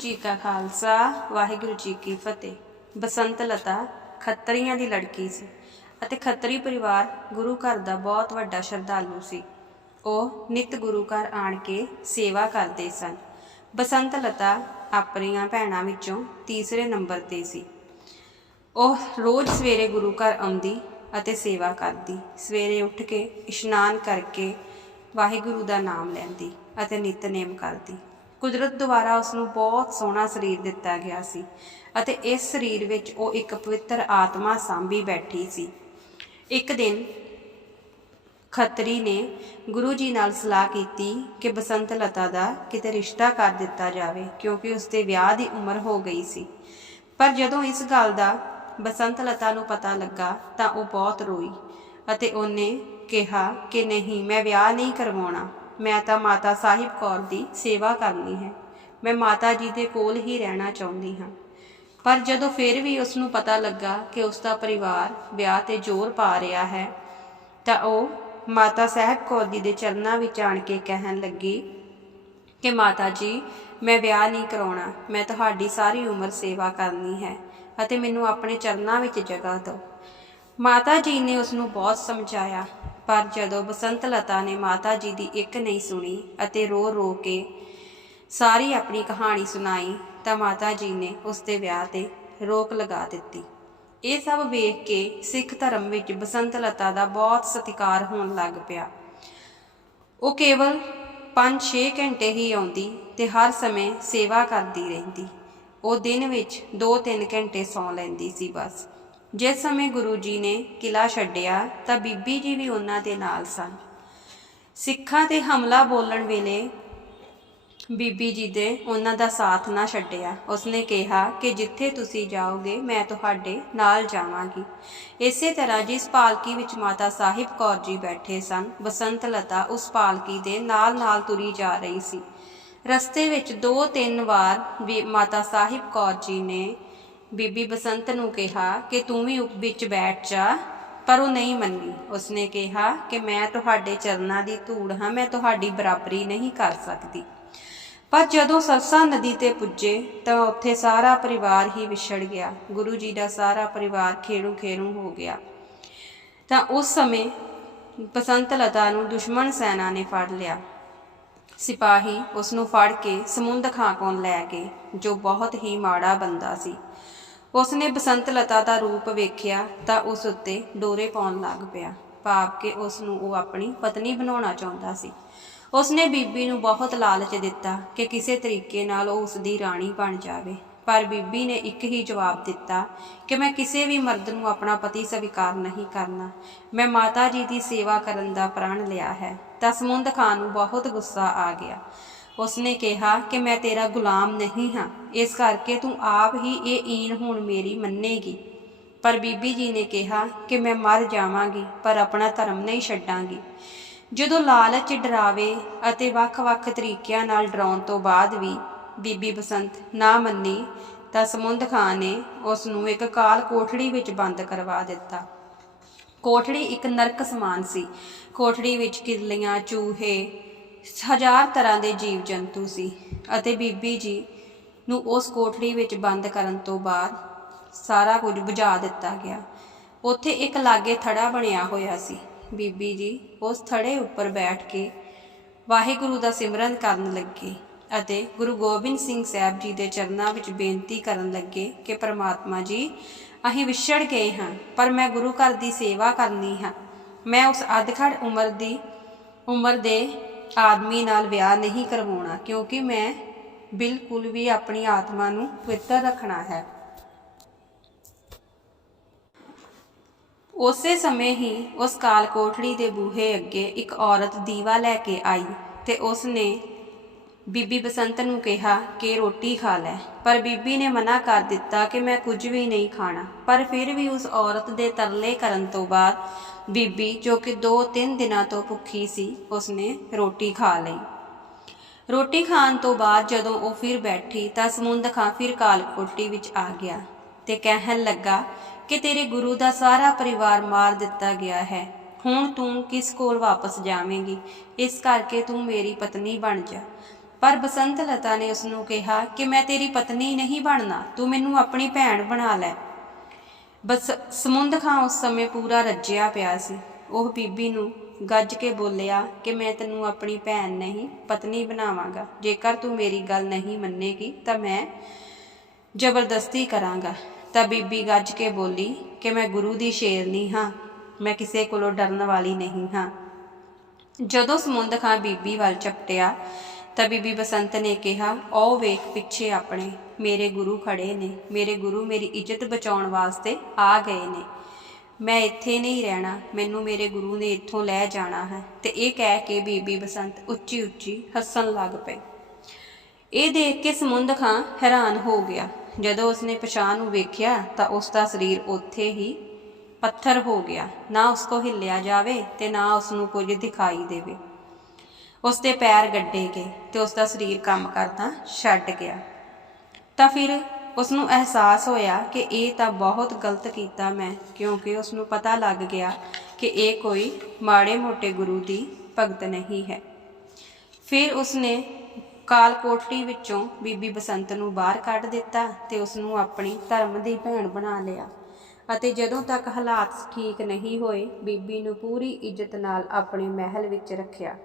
जी का खालसा वाहिगुरू जी की फतेह। बसंत लता खत्तरियां दी लड़की सी ਅਤੇ ਖੱਤਰੀ ਪਰਿਵਾਰ ਗੁਰੂ ਘਰ ਦਾ ਬਹੁਤ ਵੱਡਾ ਸ਼ਰਧਾਲੂ ਸੀ। ਉਹ ਨਿਤ ਗੁਰੂ ਘਰ ਆਣ ਕੇ ਸੇਵਾ ਕਰਦੇ ਸਨ। ਬਸੰਤ ਲਤਾ ਆਪਣੀਆਂ ਭੈਣਾਂ ਵਿੱਚੋਂ ਤੀਸਰੇ ਨੰਬਰ ਤੇ ਸੀ। ਉਹ ਰੋਜ਼ ਸਵੇਰੇ ਗੁਰੂ ਘਰ ਆਉਂਦੀ ਅਤੇ ਸੇਵਾ ਕਰਦੀ। ਸਵੇਰੇ ਉੱਠ ਕੇ ਇਸ਼ਨਾਨ ਕਰਕੇ ਵਾਹਿਗੁਰੂ ਦਾ ਨਾਮ ਲੈਂਦੀ ਅਤੇ ਨਿਤਨੇਮ ਕਰਦੀ। ਕੁਦਰਤ ਦੁਆਰਾ ਉਸ ਨੂੰ ਬਹੁਤ ਸੋਹਣਾ ਸਰੀਰ ਦਿੱਤਾ ਗਿਆ ਸੀ ਅਤੇ ਇਸ ਸਰੀਰ ਵਿੱਚ ਉਹ ਇੱਕ ਪਵਿੱਤਰ ਆਤਮਾ ਸਾਂਭੀ ਬੈਠੀ ਸੀ। ਇੱਕ ਦਿਨ ਖੱਤਰੀ ਨੇ ਗੁਰੂ ਜੀ ਨਾਲ ਸਲਾਹ ਕੀਤੀ ਕਿ ਬਸੰਤ ਲਤਾ ਦਾ ਕਿਤੇ ਰਿਸ਼ਤਾ ਕਰ ਦਿੱਤਾ ਜਾਵੇ, ਕਿਉਂਕਿ ਉਸਦੇ ਵਿਆਹ ਦੀ ਉਮਰ ਹੋ ਗਈ ਸੀ। ਪਰ ਜਦੋਂ ਇਸ ਗੱਲ ਦਾ ਬਸੰਤ ਲਤਾ ਨੂੰ ਪਤਾ ਲੱਗਾ ਤਾਂ ਉਹ ਬਹੁਤ ਰੋਈ ਅਤੇ ਉਹਨੇ ਕਿਹਾ ਕਿ ਨਹੀਂ, ਮੈਂ ਵਿਆਹ ਨਹੀਂ ਕਰਵਾਉਣਾ। ਮੈਂ ਤਾਂ ਮਾਤਾ ਸਾਹਿਬ ਕੌਰ ਦੀ ਸੇਵਾ ਕਰਨੀ ਹੈ। ਮੈਂ ਮਾਤਾ ਜੀ ਦੇ ਕੋਲ ਹੀ ਰਹਿਣਾ ਚਾਹੁੰਦੀ ਹਾਂ। ਪਰ ਜਦੋਂ ਫਿਰ ਵੀ ਉਸ ਨੂੰ ਪਤਾ ਲੱਗਾ ਕਿ ਉਸ ਦਾ ਪਰਿਵਾਰ ਵਿਆਹ 'ਤੇ ਜ਼ੋਰ ਪਾ ਰਿਹਾ ਹੈ ਤਾਂ ਉਹ ਮਾਤਾ ਸਾਹਿਬ ਕੌਰ ਜੀ ਦੇ ਚਰਨਾਂ ਵਿੱਚ ਆਣ ਕੇ ਕਹਿਣ ਲੱਗੀ ਕਿ ਮਾਤਾ ਜੀ, ਮੈਂ ਵਿਆਹ ਨਹੀਂ ਕਰਾਉਣਾ। ਮੈਂ ਤੁਹਾਡੀ ਸਾਰੀ ਉਮਰ ਸੇਵਾ ਕਰਨੀ ਹੈ ਅਤੇ ਮੈਨੂੰ ਆਪਣੇ ਚਰਨਾਂ ਵਿੱਚ ਜਗ੍ਹਾ ਦਿਓ। ਮਾਤਾ ਜੀ ਨੇ ਉਸ ਨੂੰ ਬਹੁਤ ਸਮਝਾਇਆ, ਪਰ ਜਦੋਂ ਬਸੰਤ ਲਤਾ ਨੇ ਮਾਤਾ ਜੀ ਦੀ ਇੱਕ ਨਹੀਂ ਸੁਣੀ ਅਤੇ ਰੋ ਰੋ ਕੇ ਸਾਰੀ ਆਪਣੀ ਕਹਾਣੀ ਸੁਣਾਈ ਤਾਂ ਮਾਤਾ ਜੀ ਨੇ ਉਸ ਦੇ ਵਿਆਹ 'ਤੇ ਰੋਕ ਲਗਾ ਦਿੱਤੀ। ਇਹ ਸਭ ਵੇਖ ਕੇ ਸਿੱਖ ਧਰਮ ਵਿੱਚ ਬਸੰਤ ਲਤਾ ਦਾ ਬਹੁਤ ਸਤਿਕਾਰ ਹੋਣ ਲੱਗ ਪਿਆ। ਉਹ ਕੇਵਲ 5-6 ਘੰਟੇ ਹੀ ਆਉਂਦੀ ਤੇ ਹਰ ਸਮੇਂ ਸੇਵਾ ਕਰਦੀ ਰਹਿੰਦੀ। ਉਹ ਦਿਨ ਵਿੱਚ 2-3 ਘੰਟੇ ਸੌਂ ਲੈਂਦੀ ਸੀ ਬਸ। ਜਿਸ ਸਮੇਂ ਗੁਰੂ ਜੀ ਨੇ ਕਿਲ੍ਹਾ ਛੱਡਿਆ ਤਾਂ ਬੀਬੀ ਜੀ ਵੀ ਉਹਨਾਂ ਦੇ ਨਾਲ ਸਨ। ਸਿੱਖਾਂ 'ਤੇ ਹਮਲਾ ਬੋਲਣ ਵੇਲੇ ਬੀਬੀ ਜੀ ਦੇ ਉਹਨਾਂ ਦਾ ਸਾਥ ਨਾ ਛੱਡਿਆ। ਉਸਨੇ ਕਿਹਾ ਕਿ ਜਿੱਥੇ ਤੁਸੀਂ ਜਾਓਗੇ ਮੈਂ ਤੁਹਾਡੇ ਨਾਲ ਜਾਵਾਂਗੀ। ਇਸੇ ਤਰ੍ਹਾਂ ਜਿਸ ਪਾਲਕੀ ਵਿੱਚ ਮਾਤਾ ਸਾਹਿਬ ਕੌਰ ਜੀ ਬੈਠੇ ਸਨ, ਬਸੰਤ ਲਤਾ ਉਸ ਪਾਲਕੀ ਦੇ ਨਾਲ ਨਾਲ ਤੁਰੀ ਜਾ ਰਹੀ ਸੀ। ਰਸਤੇ ਵਿੱਚ 2-3 ਵਾਰ ਮਾਤਾ ਸਾਹਿਬ ਕੌਰ ਜੀ ਨੇ ਬੀਬੀ ਬਸੰਤ ਨੂੰ ਕਿਹਾ ਕਿ ਤੂੰ ਵੀ ਵਿੱਚ ਬੈਠ ਜਾ, ਪਰ ਉਹ ਨਹੀਂ ਮੰਨੀ। ਉਸਨੇ ਕਿਹਾ ਕਿ ਮੈਂ ਤੁਹਾਡੇ ਚਰਨਾਂ ਦੀ ਧੂੜ ਹਾਂ, ਮੈਂ ਤੁਹਾਡੀ ਬਰਾਬਰੀ ਨਹੀਂ ਕਰ ਸਕਦੀ। ਪਰ ਜਦੋਂ ਸਰਸਾ ਨਦੀ 'ਤੇ ਪੁੱਜੇ ਤਾਂ ਉੱਥੇ ਸਾਰਾ ਪਰਿਵਾਰ ਹੀ ਵਿਛੜ ਗਿਆ। ਗੁਰੂ ਜੀ ਦਾ ਸਾਰਾ ਪਰਿਵਾਰ ਖੇਰੂ ਖੇਰੂ ਹੋ ਗਿਆ। ਤਾਂ ਉਸ ਸਮੇਂ ਬਸੰਤ ਲਤਾ ਨੂੰ ਦੁਸ਼ਮਣ ਸੈਨਾ ਨੇ ਫੜ ਲਿਆ। ਸਿਪਾਹੀ ਉਸ ਨੂੰ ਫੜ ਕੇ ਸਮੁੰਦ ਖਾਂ ਕੋਲ ਲੈ ਗਏ, ਜੋ ਬਹੁਤ ਹੀ ਮਾੜਾ ਬੰਦਾ ਸੀ। ਉਸ ਨੇ ਬਸੰਤ ਲਤਾ ਦਾ ਰੂਪ ਵੇਖਿਆ ਤਾਂ ਉਸ ਉੱਤੇ ਡੋਰੇ ਪਾਉਣ ਲੱਗ ਪਿਆ, ਭਾਵ ਕਿ ਉਸ ਨੂੰ ਉਹ ਆਪਣੀ ਪਤਨੀ ਬਣਾਉਣਾ ਚਾਹੁੰਦਾ ਸੀ। ਉਸ ਨੇ ਬੀਬੀ ਨੂੰ ਬਹੁਤ ਲਾਲਚ ਦਿੱਤਾ ਕਿ ਕਿਸੇ ਤਰੀਕੇ ਨਾਲ ਉਹ ਉਸ ਦੀ ਰਾਣੀ ਬਣ ਜਾਵੇ, ਪਰ ਬੀਬੀ ਨੇ ਇੱਕ ਹੀ ਜਵਾਬ ਦਿੱਤਾ ਕਿ ਮੈਂ ਕਿਸੇ ਵੀ ਮਰਦ ਨੂੰ ਆਪਣਾ ਪਤੀ ਸਵੀਕਾਰ ਨਹੀਂ ਕਰਨਾ। ਮੈਂ ਮਾਤਾ ਜੀ ਦੀ ਸੇਵਾ ਕਰਨ ਦਾ ਪ੍ਰਣ ਲਿਆ ਹੈ। ਤਾਂ ਸਮੁੰਦ ਖਾਨ ਨੂੰ ਬਹੁਤ ਗੁੱਸਾ ਆ ਗਿਆ। ਉਸਨੇ ਕਿਹਾ ਕਿ ਮੈਂ ਤੇਰਾ ਗੁਲਾਮ ਨਹੀਂ ਹਾਂ, ਇਸ ਕਰਕੇ ਤੂੰ ਆਪ ਹੀ ਇਹ ਈਨ ਹੁਣ ਮੇਰੀ ਮੰਨੇਗੀ। ਪਰ ਬੀਬੀ ਜੀ ਨੇ ਕਿਹਾ ਕਿ ਮੈਂ ਮਰ ਜਾਵਾਂਗੀ ਪਰ ਆਪਣਾ ਧਰਮ ਨਹੀਂ ਛੱਡਾਂਗੀ। ਜਦੋਂ ਲਾਲਚ, ਡਰਾਵੇ ਅਤੇ ਵੱਖ-ਵੱਖ ਤਰੀਕਿਆਂ ਨਾਲ ਡਰਾਉਣ ਤੋਂ ਬਾਅਦ ਵੀ ਬੀਬੀ ਬਸੰਤ ਨਾ ਮੰਨੀ ਤਾਂ ਸਮੁੰਦ ਖਾਨ ਨੇ ਉਸ ਨੂੰ ਇੱਕ ਕਾਲ ਕੋਠੜੀ ਵਿੱਚ ਬੰਦ ਕਰਵਾ ਦਿੱਤਾ। ਕੋਠੜੀ ਇੱਕ ਨਰਕ ਸਮਾਨ ਸੀ। ਕੋਠੜੀ ਵਿੱਚ ਕਿਰਲੀਆਂ, ਚੂਹੇ, 1000 ਤਰ੍ਹਾਂ ਦੇ ਜੀਵ ਜੰਤੂ ਸੀ ਅਤੇ ਬੀਬੀ ਜੀ ਨੂੰ ਉਸ ਕੋਠੜੀ ਵਿੱਚ ਬੰਦ ਕਰਨ ਤੋਂ ਬਾਅਦ ਸਾਰਾ ਕੁਝ ਬੁਝਾ ਦਿੱਤਾ ਗਿਆ। ਉੱਥੇ ਇੱਕ ਲਾਗੇ ਥੜਾ ਬਣਿਆ ਹੋਇਆ ਸੀ। ਬੀਬੀ ਜੀ ਉਸ ਥੜੇ ਉੱਪਰ ਬੈਠ ਕੇ ਵਾਹਿਗੁਰੂ ਦਾ ਸਿਮਰਨ ਕਰਨ ਲੱਗੇ ਅਤੇ ਗੁਰੂ ਗੋਬਿੰਦ ਸਿੰਘ ਸਾਹਿਬ ਜੀ ਦੇ ਚਰਨਾਂ ਵਿੱਚ ਬੇਨਤੀ ਕਰਨ ਲੱਗੇ ਕਿ ਪਰਮਾਤਮਾ ਜੀ, ਅਸੀਂ ਵਿਛੜ ਗਏ ਹਾਂ ਪਰ ਮੈਂ ਗੁਰੂ ਘਰ ਦੀ ਸੇਵਾ ਕਰਨੀ ਹਾਂ। ਮੈਂ ਉਸ ਅਧਖੜ ਉਮਰ ਦੇ ਆਦਮੀ ਨਾਲ ਵਿਆਹ ਨਹੀਂ ਕਰਵਾਉਣਾ, ਕਿਉਂਕਿ ਮੈਂ ਬਿਲਕੁਲ ਵੀ ਆਪਣੀ ਆਤਮਾ ਨੂੰ ਪਵਿੱਤਰ ਰੱਖਣਾ ਹੈ। ਉਸੇ ਸਮੇਂ ਹੀ ਉਸ ਕਾਲ ਕੋਠੜੀ ਦੇ ਬੂਹੇ ਅੱਗੇ ਇੱਕ ਔਰਤ ਦੀਵਾ ਲੈ ਕੇ ਆਈ ਤੇ ਉਸ ਨੇ ਬੀਬੀ ਬਸੰਤ ਨੂੰ ਕਿਹਾ ਕਿ ਰੋਟੀ ਖਾ ਲੈ, ਪਰ ਬੀਬੀ ਨੇ ਮਨਾ ਕਰ ਦਿੱਤਾ ਕਿ ਮੈਂ ਕੁਝ ਵੀ ਨਹੀਂ ਖਾਣਾ। ਪਰ ਫਿਰ ਵੀ ਉਸ ਔਰਤ ਦੇ ਤਰਲੇ ਕਰਨ ਤੋਂ ਬਾਅਦ ਬੀਬੀ, ਜੋ ਕਿ 2-3 ਦਿਨਾਂ ਤੋਂ ਭੁੱਖੀ ਸੀ, ਉਸਨੇ ਰੋਟੀ ਖਾ ਲਈ। ਰੋਟੀ ਖਾਣ ਤੋਂ ਬਾਅਦ ਜਦੋਂ ਉਹ ਫਿਰ ਬੈਠੀ ਤਾਂ ਸਮੁੰਦ ਖਾਂ ਫਿਰ ਕਾਲ ਕੋਠੜੀ ਵਿੱਚ ਆ ਗਿਆ ਤੇ ਕਹਿਣ ਲੱਗਾ ਕਿ ਤੇਰੇ ਗੁਰੂ ਦਾ ਸਾਰਾ ਪਰਿਵਾਰ ਮਾਰ ਦਿੱਤਾ ਗਿਆ ਹੈ। ਹੁਣ ਤੂੰ ਕਿਸ ਕੋਲ ਵਾਪਸ ਜਾਵੇਂਗੀ? ਇਸ ਕਰਕੇ ਤੂੰ ਮੇਰੀ ਪਤਨੀ ਬਣ ਜਾ। ਪਰ ਬਸੰਤ ਲਤਾ ਨੇ ਉਸ ਨੂੰ ਕਿਹਾ ਕਿ ਮੈਂ ਤੇਰੀ ਪਤਨੀ ਨਹੀਂ ਬਣਨਾ, ਤੂੰ ਮੈਨੂੰ ਆਪਣੀ ਭੈਣ ਬਣਾ ਲੈ। ਬਸ ਸਮੁੰਦ ਖਾਂ ਉਸ ਸਮੇਂ ਪੂਰਾ ਰੱਜਿਆ ਪਿਆ ਸੀ। ਉਹ ਬੀਬੀ ਨੂੰ ਗੱਜ ਕੇ ਬੋਲਿਆ ਕਿ ਮੈਂ ਤੈਨੂੰ ਆਪਣੀ ਭੈਣ ਨਹੀਂ ਪਤਨੀ ਬਣਾਵਾਂਗਾ। ਜੇਕਰ ਤੂੰ ਮੇਰੀ ਗੱਲ ਨਹੀਂ ਮੰਨੇਗੀ ਤਾਂ ਮੈਂ ਜ਼ਬਰਦਸਤੀ ਕਰਾਂਗਾ। ਤਾਂ ਬੀਬੀ ਗੱਜ ਕੇ ਬੋਲੀ ਕਿ ਮੈਂ ਗੁਰੂ ਦੀ ਸ਼ੇਰਨੀ ਹਾਂ, ਮੈਂ ਕਿਸੇ ਕੋਲੋਂ ਡਰਨ ਵਾਲੀ ਨਹੀਂ ਹਾਂ। ਜਦੋਂ ਸਮੁੰਦ ਖਾਂ ਬੀਬੀ ਵੱਲ ਝਪਟਿਆ ਤਾਂ ਬੀਬੀ ਬਸੰਤ ਨੇ ਕਿਹਾ, ਉਹ ਵੇਖ ਪਿੱਛੇ ਆਪਣੇ ਮੇਰੇ ਗੁਰੂ ਖੜੇ ਨੇ, ਮੇਰੇ ਗੁਰੂ ਮੇਰੀ ਇੱਜ਼ਤ ਬਚਾਉਣ ਵਾਸਤੇ ਆ ਗਏ ਨੇ। ਮੈਂ ਇੱਥੇ ਨਹੀਂ ਰਹਿਣਾ, ਮੈਨੂੰ ਮੇਰੇ ਗੁਰੂ ਨੇ ਇੱਥੋਂ ਲੈ ਜਾਣਾ ਹੈ। ਤੇ ਇਹ ਕਹਿ ਕੇ ਬੀਬੀ ਬਸੰਤ ਉੱਚੀ ਉੱਚੀ ਹੱਸਣ ਲੱਗ ਪਈ। ਇਹ ਦੇਖ ਕੇ ਸਮੁੰਦ ਖਾਂ ਹੈਰਾਨ ਹੋ ਗਿਆ। ਜਦੋਂ ਉਸਨੇ ਪਿਛਾਂਹ ਨੂੰ ਵੇਖਿਆ ਤਾਂ ਉਸ ਦਾ ਸਰੀਰ ਉੱਥੇ ਹੀ ਪੱਥਰ ਹੋ ਗਿਆ, ਨਾ ਉਸ ਤੋਂ ਹਿੱਲਿਆ ਜਾਵੇ ਤੇ ਨਾ ਉਸ ਨੂੰ ਕੁਝ ਦਿਖਾਈ ਦੇਵੇ। ਉਸ ਦੇ ਪੈਰ ਗੱਡੇ ਗਏ ਤੇ ਉਸ ਦਾ ਸਰੀਰ ਕੰਮ ਕਰਨਾ ਛੱਡ ਗਿਆ। ਤਾਂ ਫਿਰ ਉਸ ਨੂੰ ਅਹਿਸਾਸ ਹੋਇਆ ਕਿ ਇਹ ਤਾਂ ਬਹੁਤ ਗਲਤ ਕੀਤਾ ਮੈਂ, ਕਿਉਂਕਿ ਉਸ ਨੂੰ ਪਤਾ ਲੱਗ ਗਿਆ ਕਿ ਇਹ ਕੋਈ ਮਾੜੇ ਮੋਟੇ ਗੁਰੂ ਦੀ ਭਗਤ ਨਹੀਂ ਹੈ। ਫਿਰ ਉਸਨੇ ਕਾਲਕੋਠੜੀ ਵਿੱਚੋਂ ਬੀਬੀ ਬਸੰਤ ਨੂੰ ਬਾਹਰ ਕੱਢ ਦਿੱਤਾ ਤੇ ਉਸ ਨੂੰ ਆਪਣੀ ਧਰਮ ਦੀ ਭੈਣ ਬਣਾ ਲਿਆ। ਅਤੇ ਜਦੋਂ ਤੱਕ ਹਾਲਾਤ ਠੀਕ ਨਹੀਂ ਹੋਏ, ਬੀਬੀ ਨੂੰ ਪੂਰੀ ਇੱਜ਼ਤ ਨਾਲ ਆਪਣੇ ਮਹਿਲ ਵਿੱਚ ਰੱਖਿਆ।